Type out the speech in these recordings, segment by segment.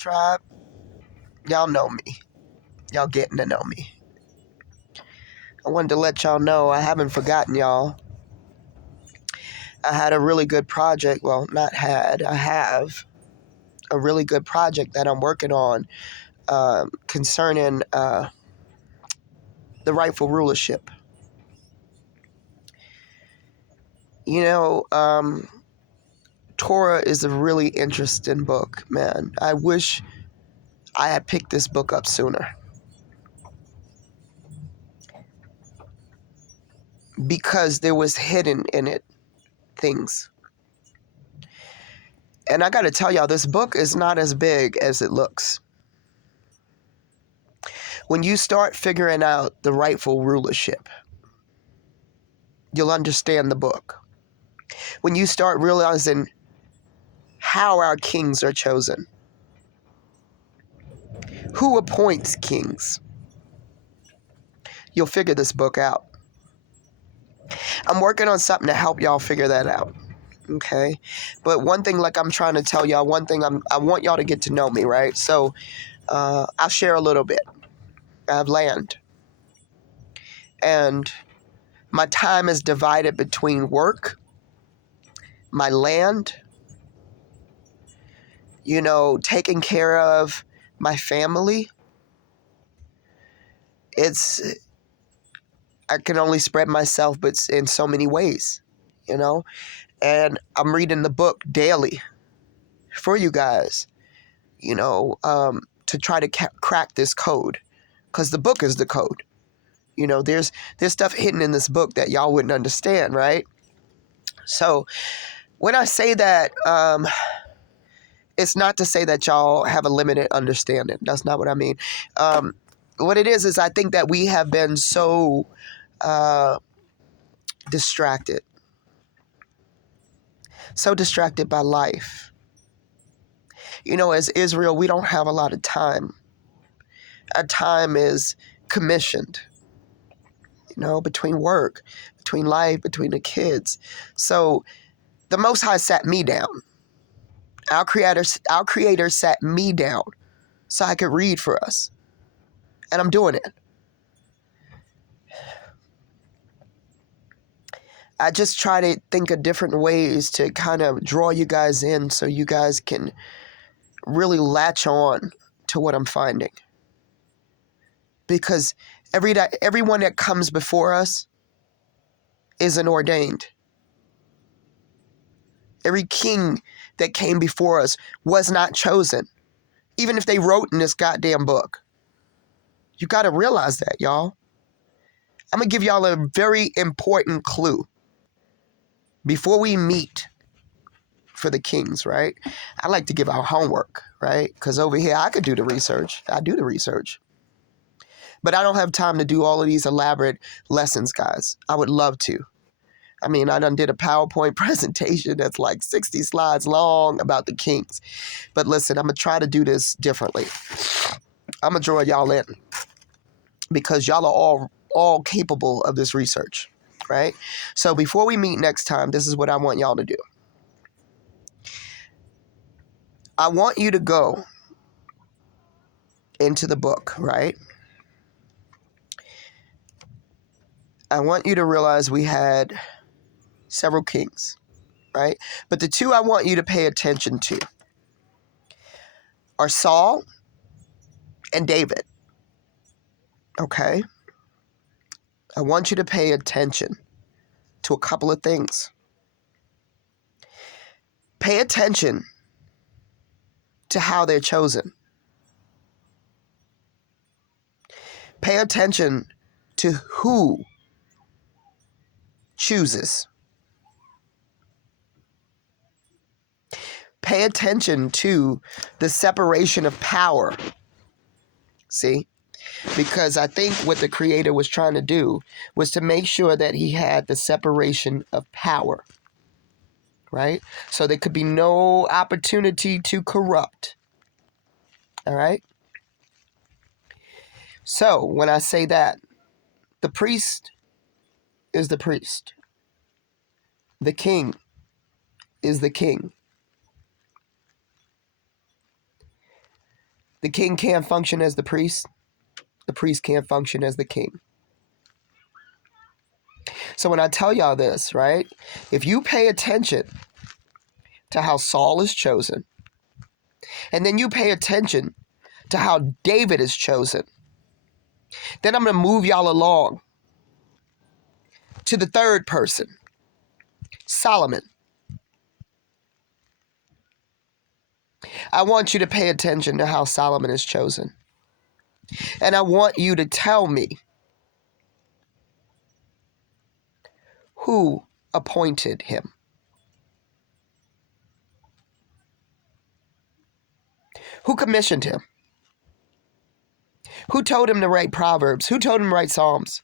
tribe, y'all know me. Y'all getting to know me. I wanted to let y'all know I haven't forgotten y'all. I had a really good project. Well, not had. I have a really good project that I'm working on concerning the rightful rulership. You know, Torah is a really interesting book, man. I wish I had picked this book up sooner. Because there was hidden in it things. And I got to tell y'all, this book is not as big as it looks. When you start figuring out the rightful rulership, you'll understand the book. When you start realizing how our kings are chosen, who appoints kings, you'll figure this book out. I'm working on something to help y'all figure that out. Okay? But one thing, like I'm trying to tell y'all, one thing I want y'all to get to know me, right? So I'll share a little bit. I have land. And my time is divided between work, my land, you know, taking care of my family. I can only spread myself, but in so many ways, you know. And I'm reading the book daily for you guys, you know, to try to crack this code, because the book is the code. You know, there's stuff hidden in this book that y'all wouldn't understand, right? So when I say that, it's not to say that y'all have a limited understanding. That's not what I mean. What it is I think that we have been so distracted. So distracted by life. You know, as Israel, we don't have a lot of time. Our time is commissioned, you know, between work, between life, between the kids. So the Most High sat me down. Our Creator sat me down so I could read for us. And I'm doing it. I just try to think of different ways to kind of draw you guys in so you guys can really latch on to what I'm finding. Because everyone that comes before us isn't ordained. Every king that came before us was not chosen, even if they wrote in this goddamn book. You got to realize that, y'all. I'm going to give y'all a very important clue before we meet for the kings, right? I like to give our homework, right? Because over here, I could do the research. I do the research. But I don't have time to do all of these elaborate lessons, guys. I would love to. I mean, I done did a PowerPoint presentation that's like 60 slides long about the kings. But listen, I'm going to try to do this differently. I'm going to draw y'all in because y'all are all capable of this research, right? So before we meet next time, this is what I want y'all to do. I want you to go into the book, right? I want you to realize we had several kings, right? But the two I want you to pay attention to are Saul and David, okay? I want you to pay attention to a couple of things. Pay attention to how they're chosen. Pay attention to who chooses. Pay attention to the separation of power. See? Because I think what the Creator was trying to do was to make sure that he had the separation of power. Right? So there could be no opportunity to corrupt. All right? So when I say that, the priest is the priest. The king is the king. The king can't function as the priest. The priest can't function as the king. So when I tell y'all this, right, if you pay attention to how Saul is chosen, and then you pay attention to how David is chosen, then I'm going to move y'all along to the third person, Solomon. I want you to pay attention to how Solomon is chosen. And I want you to tell me who appointed him. Who commissioned him? Who told him to write Proverbs? Who told him to write Psalms?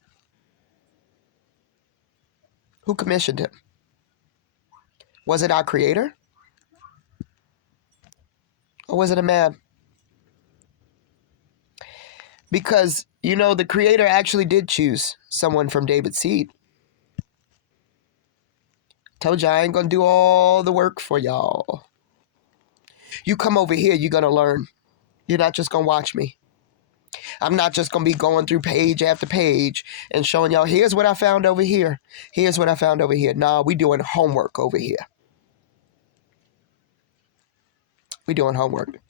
Who commissioned him? Was it our Creator? Or was it a man? Because, you know, the Creator actually did choose someone from David's seed. Told you I ain't going to do all the work for y'all. You come over here, you're going to learn. You're not just going to watch me. I'm not just going to be going through page after page and showing y'all, here's what I found over here. Here's what I found over here. Nah, we doing homework over here. We doing homework.